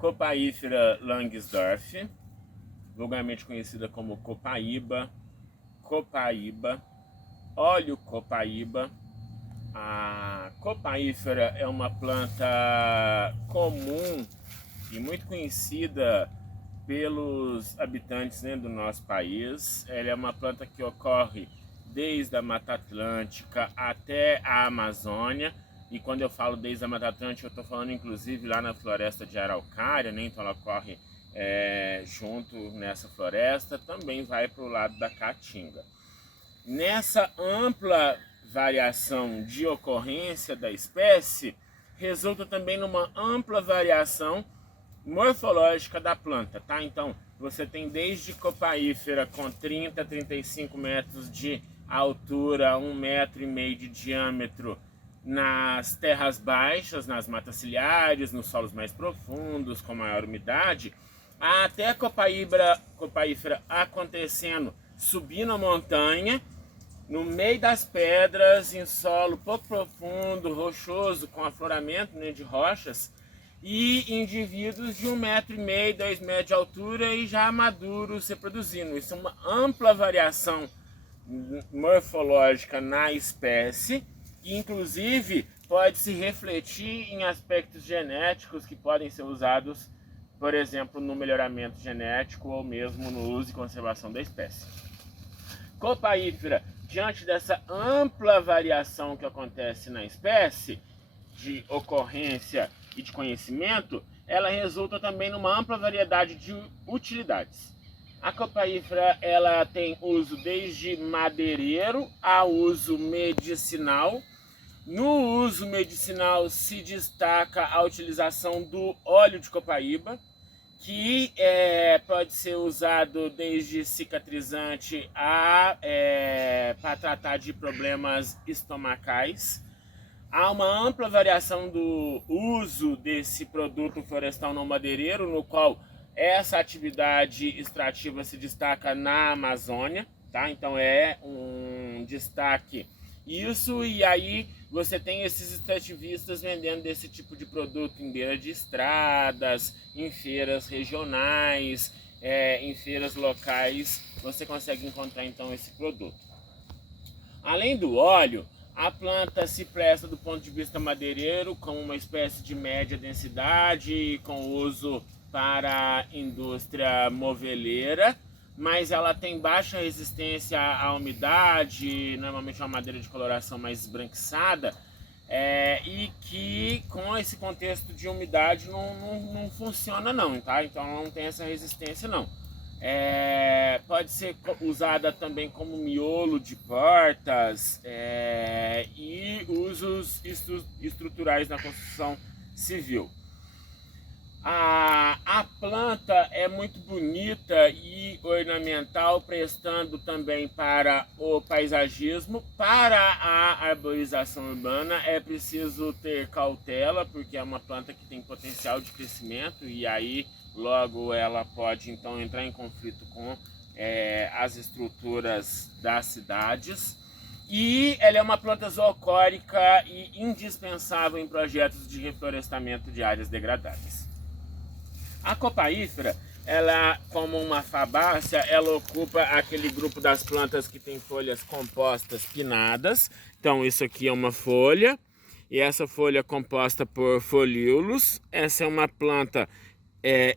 Copaífera Langsdorff, vulgarmente conhecida como copaíba, óleo copaíba. A copaífera é uma planta comum e muito conhecida pelos habitantes, né, do nosso país. Ela é uma planta que ocorre desde a Mata Atlântica até a Amazônia. E quando eu falo desde a Mata Atlântica, eu estou falando inclusive lá na floresta de Araucária, né? Então ela ocorre junto nessa floresta, também vai para o lado da Caatinga. Nessa ampla variação de ocorrência da espécie, resulta também numa ampla variação morfológica da planta, tá? Então, você tem desde copaífera com 30 a 35 metros de altura, 1,5 metro de diâmetro nas terras baixas, nas matas ciliares, nos solos mais profundos, com maior umidade, até copaífera acontecendo subindo a montanha, no meio das pedras, em solo pouco profundo, rochoso, com afloramento, né, de rochas, e indivíduos de 1,5 metro, 2 metros de altura e já maduros reproduzindo. Isso é uma ampla variação morfológica na espécie, e inclusive pode se refletir em aspectos genéticos que podem ser usados, por exemplo, no melhoramento genético ou mesmo no uso e conservação da espécie. Copaífera, diante dessa ampla variação que acontece na espécie, de ocorrência e de conhecimento, ela resulta também numa ampla variedade de utilidades. A copaífera, ela tem uso desde madeireiro a uso medicinal. No uso medicinal se destaca a utilização do óleo de copaíba, que pode ser usado desde cicatrizante para tratar de problemas estomacais. Há uma ampla variação do uso desse produto florestal não madeireiro, no qual essa atividade extrativa se destaca na Amazônia, tá? Então é um destaque isso, e aí você tem esses extrativistas vendendo desse tipo de produto em beira de estradas, em feiras regionais, em feiras locais, você consegue encontrar então esse produto. Além do óleo, a planta se presta do ponto de vista madeireiro como uma espécie de média densidade, com uso para a indústria moveleira, mas ela tem baixa resistência à umidade, normalmente é uma madeira de coloração mais esbranquiçada, e que com esse contexto de umidade não funciona não, tá? Então ela não tem essa resistência não. Pode ser usada também como miolo de portas e usos estruturais na construção civil. A planta é muito bonita e ornamental, prestando também para o paisagismo. Para a arborização urbana é preciso ter cautela, porque é uma planta que tem potencial de crescimento e aí logo ela pode então entrar em conflito com as estruturas das cidades. E ela é uma planta zoocórica e indispensável em projetos de reflorestamento de áreas degradadas. A copaífera, ela, como uma fabácea, ela ocupa aquele grupo das plantas que tem folhas compostas pinnadas. Então isso aqui é uma folha, e essa folha é composta por folíolos. Essa é uma planta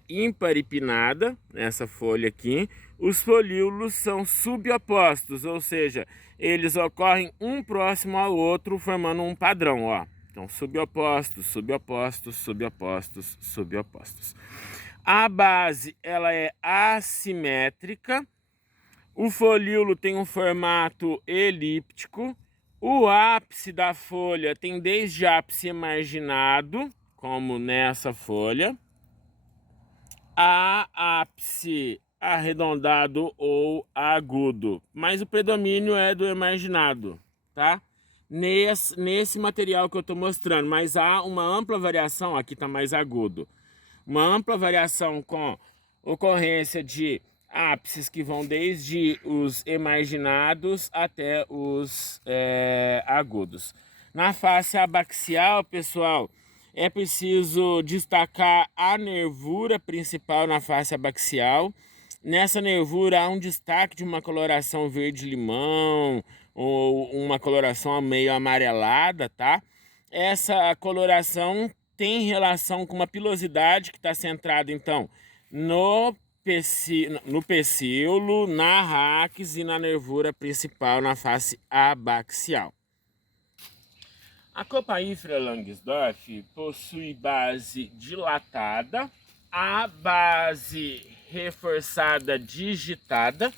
ímpar-pinnada, essa folha aqui. Os folíolos são subopostos, ou seja, eles ocorrem um próximo ao outro, formando um padrão, ó. Então, subopostos, subopostos, subopostos, subopostos. A base, ela é assimétrica. O folíolo tem um formato elíptico. O ápice da folha tem desde ápice emarginado, como nessa folha, a ápice arredondado ou agudo. Mas o predomínio é do emarginado, tá? Nesse material que eu estou mostrando, mas há uma ampla variação, aqui está mais agudo, uma ampla variação com ocorrência de ápices que vão desde os emarginados até os agudos. Na face abaxial, pessoal, é preciso destacar a nervura principal na face abaxial. Nessa nervura há um destaque de uma coloração verde-limão ou uma coloração meio amarelada, tá? Essa coloração tem relação com uma pilosidade que está centrada, então, no pecíolo, na raquis e na nervura principal na face abaxial. A Copaífera Langsdorff possui base dilatada, a base reforçada digitada.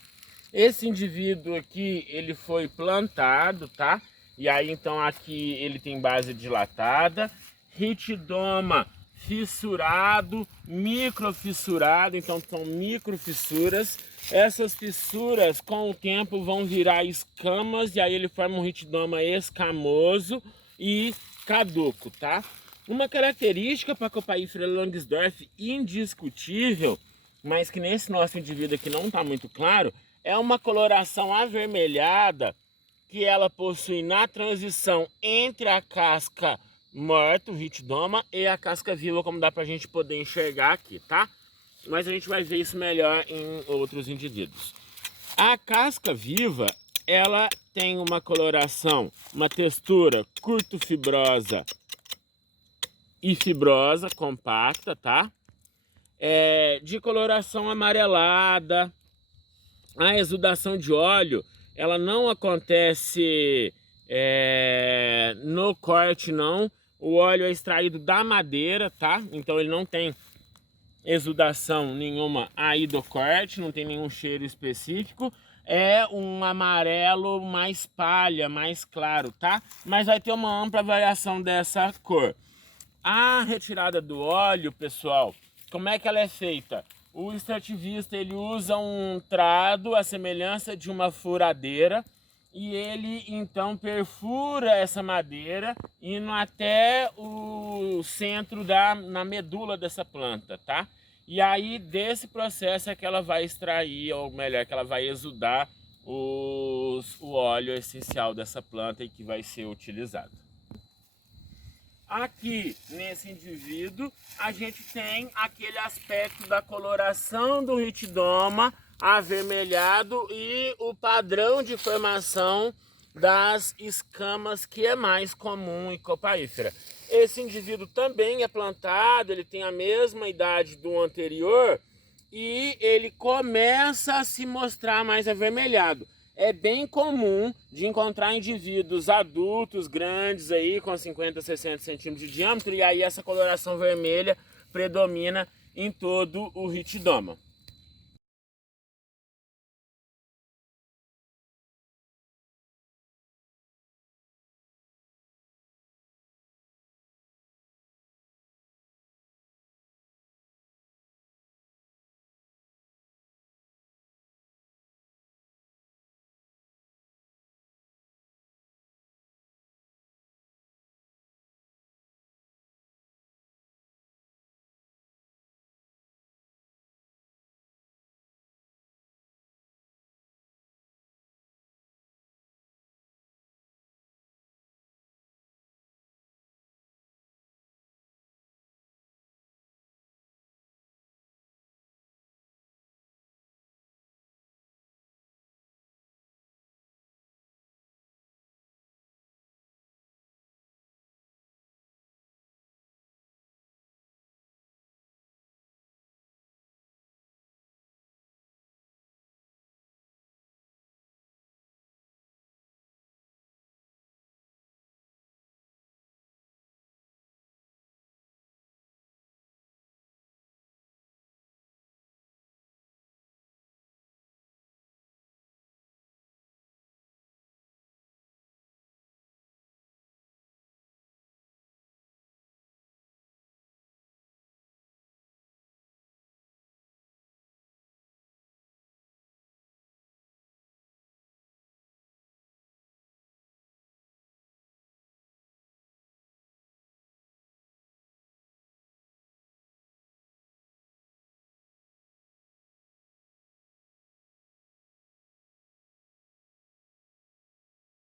Esse indivíduo aqui, ele foi plantado, tá? E aí, então, aqui ele tem base dilatada, ritidoma fissurado, microfissurado, então são microfissuras. Essas fissuras, com o tempo, vão virar escamas e aí ele forma um ritidoma escamoso e caduco, tá? Uma característica para a Copaífera Langsdorff indiscutível, mas que nesse nosso indivíduo aqui não está muito claro, é uma coloração avermelhada que ela possui na transição entre a casca morta, o ritidoma, e a casca viva, como dá para a gente poder enxergar aqui, tá? Mas a gente vai ver isso melhor em outros indivíduos. A casca viva, ela tem uma coloração, uma textura curto fibrosa e fibrosa, compacta, tá? De coloração amarelada. A exudação de óleo, ela não acontece no corte, não. O óleo é extraído da madeira, tá? Então ele não tem exudação nenhuma aí do corte, não tem nenhum cheiro específico. É um amarelo mais palha, mais claro, tá? Mas vai ter uma ampla variação dessa cor. A retirada do óleo, pessoal, como é que ela é feita? O extrativista, ele usa um trado, a semelhança de uma furadeira, e ele então perfura essa madeira indo até o centro na medula dessa planta, tá? E aí desse processo é que ela vai extrair, ou melhor, que ela vai exudar o óleo essencial dessa planta e que vai ser utilizado. Aqui nesse indivíduo a gente tem aquele aspecto da coloração do ritidoma avermelhado e o padrão de formação das escamas que é mais comum em Copaífera. Esse indivíduo também é plantado, ele tem a mesma idade do anterior e ele começa a se mostrar mais avermelhado. É bem comum de encontrar indivíduos adultos, grandes, aí, com 50, 60 centímetros de diâmetro, e aí essa coloração vermelha predomina em todo o ritidoma.